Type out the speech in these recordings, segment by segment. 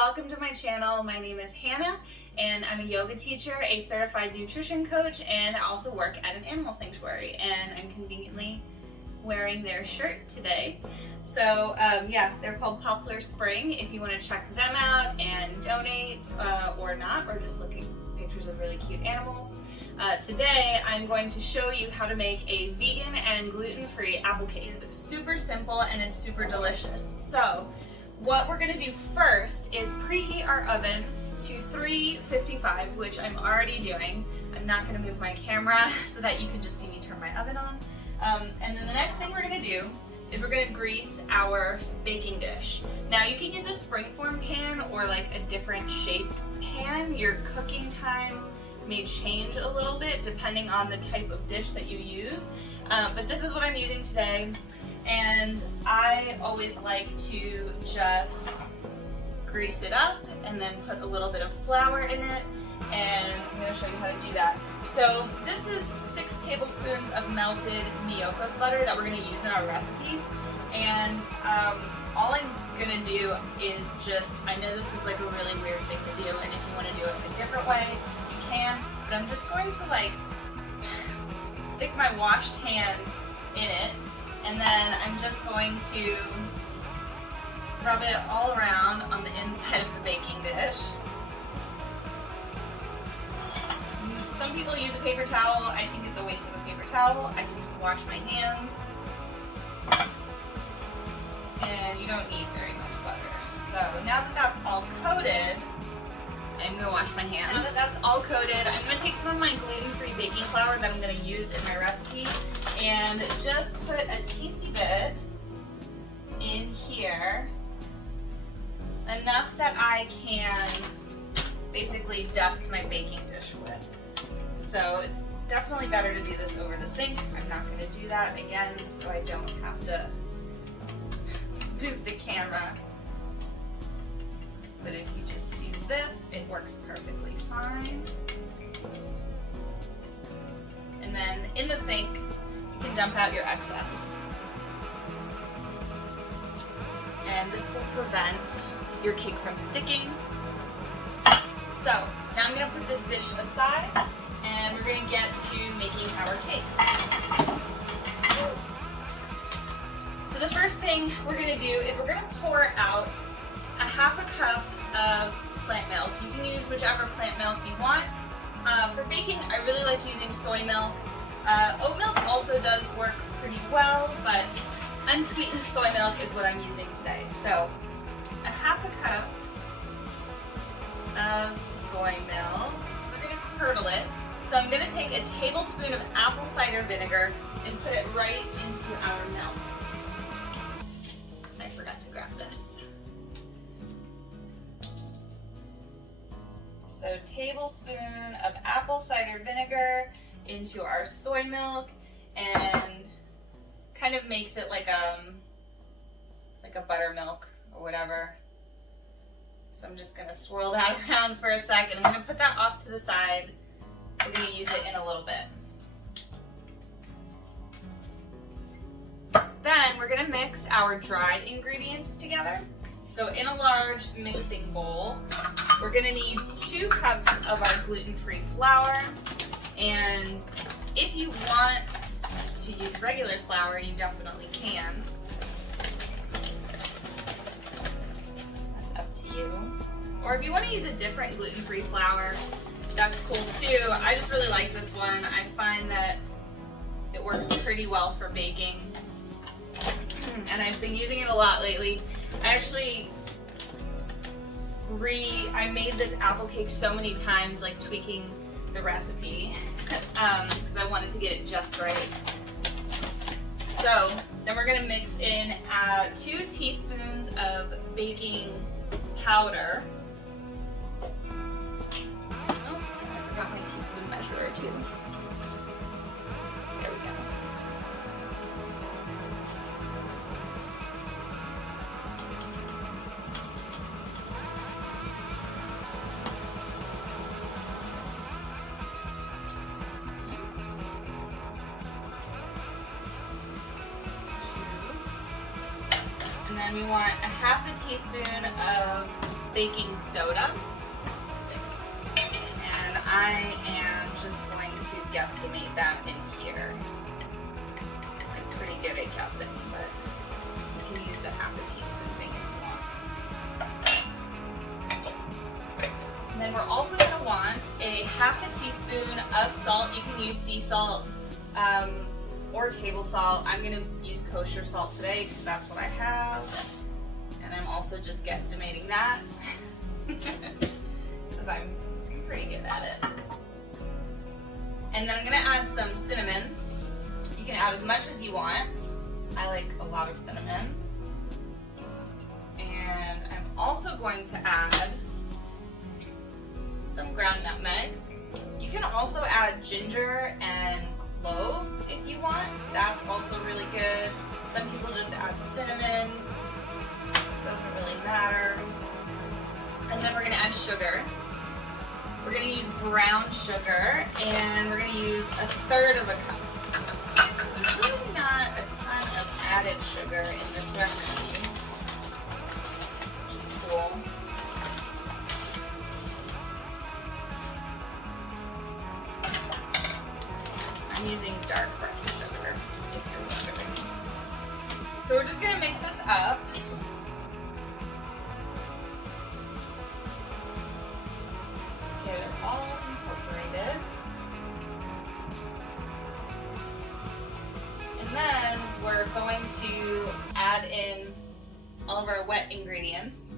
welcome to my channel. My name is Hannah and I'm a yoga teacher, a certified nutrition coach, and I also work at an animal sanctuary, and I'm conveniently wearing their shirt today. So yeah, they're called Poplar Spring if you want to check them out and donate or not, or just look at pictures of really cute animals. Today I'm going to show you how to make a vegan and gluten-free apple cake. It's super simple and it's super delicious. So what we're going to do first is preheat our oven to 355, which I'm already doing. I'm not going to move my camera so that you can just see me turn my oven on. And then the next thing we're going to do is we're going to grease our baking dish. Now you can use a springform pan or like a different shaped pan. Your cooking time may change a little bit depending on the type of dish that you use, but this is what I'm using today. And I always like to just grease it up and then put a little bit of flour in it, and I'm going to show you how to do that. So this is 6 tablespoons of melted Nyokos butter that we're going to use in our recipe, and all I'm going to do is just, I know this is like a really weird thing to do, and if you want to do it a different way, you can, but I'm just going to like stick my washed hand in it, and then I'm just going to rub it all around on the inside of the baking dish. Some people use a paper towel. I think it's a waste of a paper towel. I can just wash my hands. And you don't need very much butter. So now that that's all coated, I'm going to wash my hands. Now that that's all coated, I'm going to take some of my gluten-free baking flour that I'm going to use in my recipe and just put a teensy bit in here. Enough that I can basically dust my baking dish with. So it's definitely better to do this over the sink. I'm not going to do that again so I don't have to move the camera. But if you just do this, it works perfectly fine. And then in the sink, you can dump out your excess. And this will prevent your cake from sticking. So now I'm going to put this dish aside and we're going to get to making our cake. So the first thing we're going to do is we're going to pour out a half a cup of plant milk. You can use whichever plant milk you want. For baking, I really like using soy milk. Oat milk also does work pretty well, but unsweetened soy milk is what I'm using today. So a half a cup of soy milk. We're going to curdle it. So I'm going to take a tablespoon of apple cider vinegar and put it right into our milk. I forgot to grab this. So tablespoon of apple cider vinegar into our soy milk, and kind of makes it like a buttermilk or whatever. So I'm just gonna swirl that around for a second. I'm gonna put that off to the side. We're gonna use it in a little bit. Then we're gonna mix our dried ingredients together. So in a large mixing bowl, we're gonna need 2 cups of our gluten-free flour. And if you want to use regular flour, you definitely can. That's up to you. Or if you want to use a different gluten-free flour, that's cool too. I just really like this one. I find that it works pretty well for baking. And I've been using it a lot lately. I actually I made this apple cake so many times, like tweaking the recipe, because I wanted to get it just right. So then we're gonna mix in 2 teaspoons of baking powder. Oh, I forgot my teaspoon measurer too. There we go. And then we want a half a teaspoon of baking soda. And I am just going to guesstimate that in here. I'm pretty good at guessing, but you can use the half a teaspoon thing if you want. And then we're also going to want a half a teaspoon of salt. You can use sea salt or table salt. I'm going to use kosher salt today because that's what I have. And I'm also just guesstimating that because I'm pretty good at it. And then I'm going to add some cinnamon. You can add as much as you want. I like a lot of cinnamon. And I'm also going to add some ground nutmeg. You can also add ginger and clove if you want. That's also really good. Some people just add cinnamon. Doesn't really matter. And then we're going to add sugar. We're going to use brown sugar, and we're going to use 1/3 of a cup. There's really not a ton of added sugar in this recipe, which is cool. I'm using dark brown sugar, if you're wondering. So we're just going to mix this up. Get it all incorporated. And then we're going to add in all of our wet ingredients.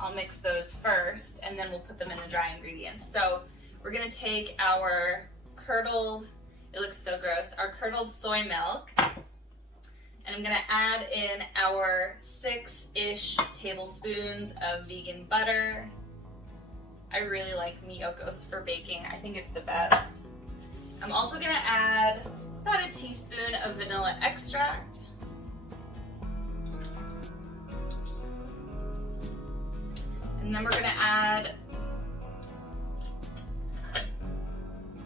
I'll mix those first, and then we'll put them in the dry ingredients. So we're gonna take our curdled, it looks so gross, our curdled soy milk, and I'm gonna add in our 6-ish tablespoons of vegan butter. I really like Miyokos for baking. I think it's the best. I'm also gonna add about a teaspoon of vanilla extract. And then we're gonna add,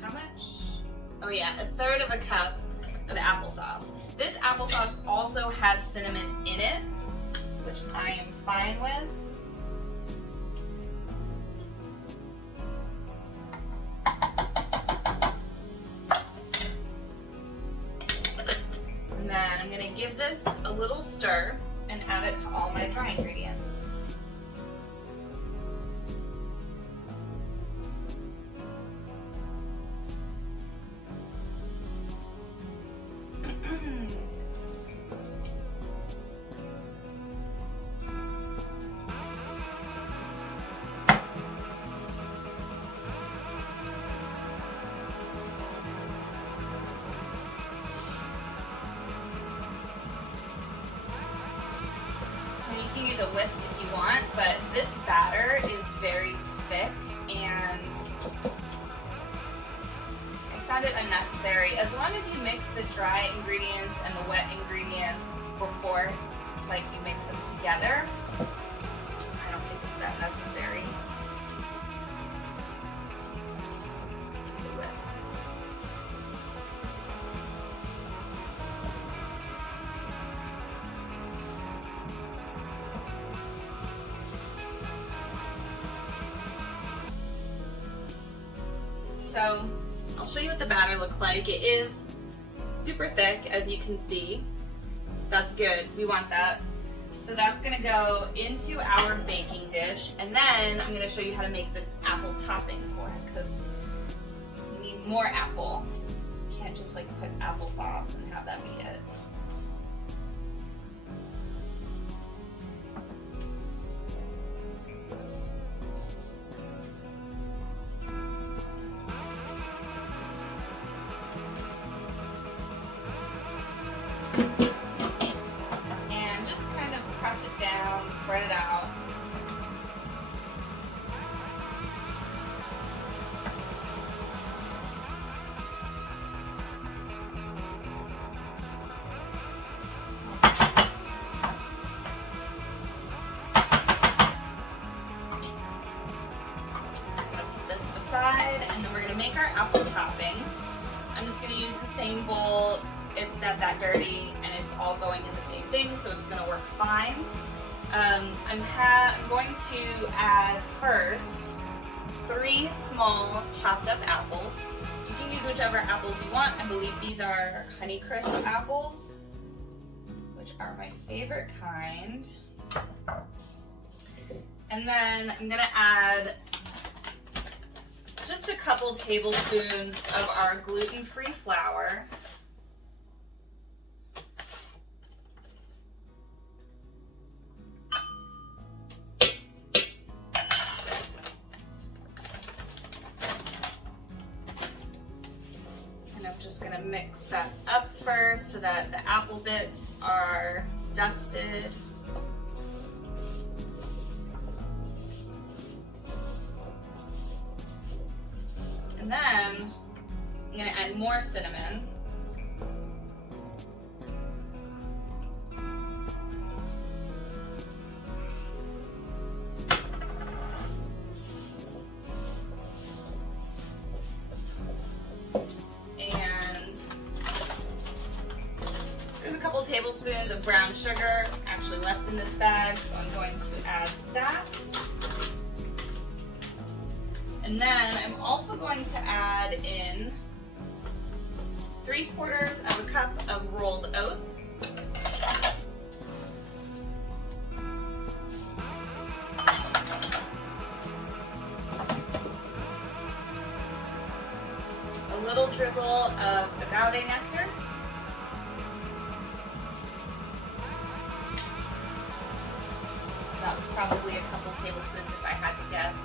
how much? Oh yeah, 1/3 of a cup of applesauce. This applesauce also has cinnamon in it, which I am fine with. And then I'm gonna give this a little stir and add it to all my dry ingredients. You can use a whisk if you want, but this batter is very thick and I found it unnecessary. As long as you mix the dry ingredients and the wet ingredients before, like you mix them together, I don't think it's that necessary to use a whisk. So I'll show you what the batter looks like. It is super thick, as you can see. That's good, we want that. So that's gonna go into our baking dish, and then I'm gonna show you how to make the apple topping for it, because you need more apple. You can't just like put applesauce and have that be it. And just kind of press it down, spread it out. Put this aside, and then we're going to make our apple topping. I'm just going to use the same bowl. It's not that dirty, and it's all going in the same thing, so it's going to work fine. I'm going to add first 3 small chopped up apples. You can use whichever apples you want. I believe these are Honeycrisp apples, which are my favorite kind. And then I'm going to add just a couple tablespoons of our gluten-free flour. And I'm just going to mix that up first so that the apple bits are dusted. And then I'm going to add more cinnamon. And there's a couple tablespoons of brown sugar actually left in this bag, so I'm going to add that. And then I'm also going to add in 3/4 of a cup of rolled oats. A little drizzle of agave nectar. That was probably a couple tablespoons if I had to guess.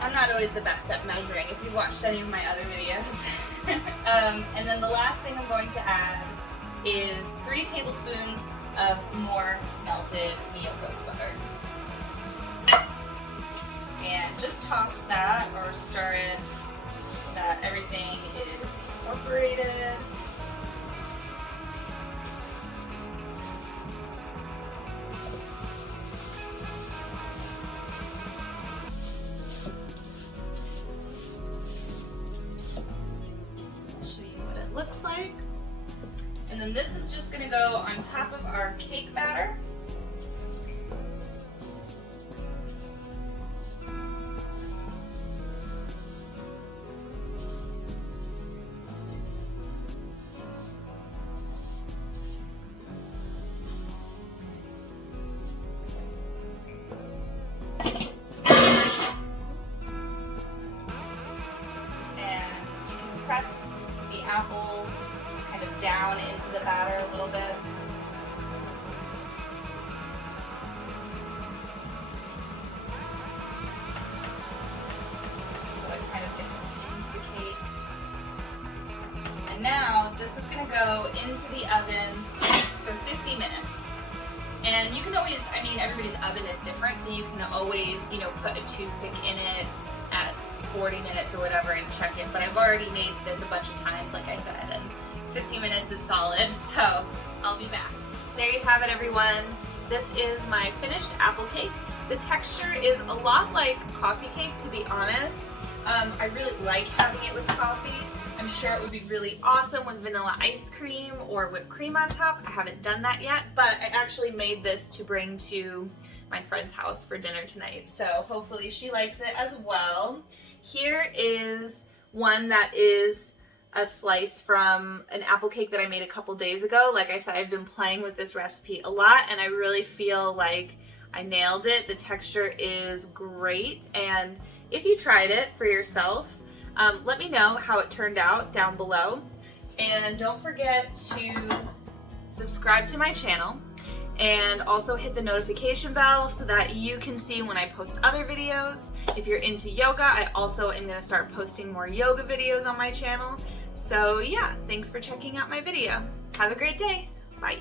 I'm not always the best at measuring if you've watched any of my other videos. And then the last thing I'm going to add is 3 tablespoons of more melted Neocos butter. And just toss that or stir it so that everything is incorporated. Looks like. And then this is just going to go on top of our cake batter. And you can press the apples kind of down into the batter a little bit. Just so it kind of gets into the cake. And now this is going to go into the oven for 50 minutes. And you can always, I mean, everybody's oven is different, so you can always, you know, put a toothpick in it at 40 minutes or whatever and check it, but I've already made this a bunch of times, like I said, and 50 minutes is solid, so I'll be back. There you have it, everyone. This is my finished apple cake. The texture is a lot like coffee cake, to be honest. I really like having it with coffee. I'm sure it would be really awesome with vanilla ice cream or whipped cream on top. I haven't done that yet, but I actually made this to bring to my friend's house for dinner tonight, so hopefully she likes it as well. Here is one that is a slice from an apple cake that I made a couple days ago. Like I said, I've been playing with this recipe a lot and I really feel like I nailed it. The texture is great, and if you tried it for yourself, let me know how it turned out down below. And don't forget to subscribe to my channel and also hit the notification bell so that you can see when I post other videos. If you're into yoga, I also am going to start posting more yoga videos on my channel. So yeah, thanks for checking out my video. Have a great day. Bye.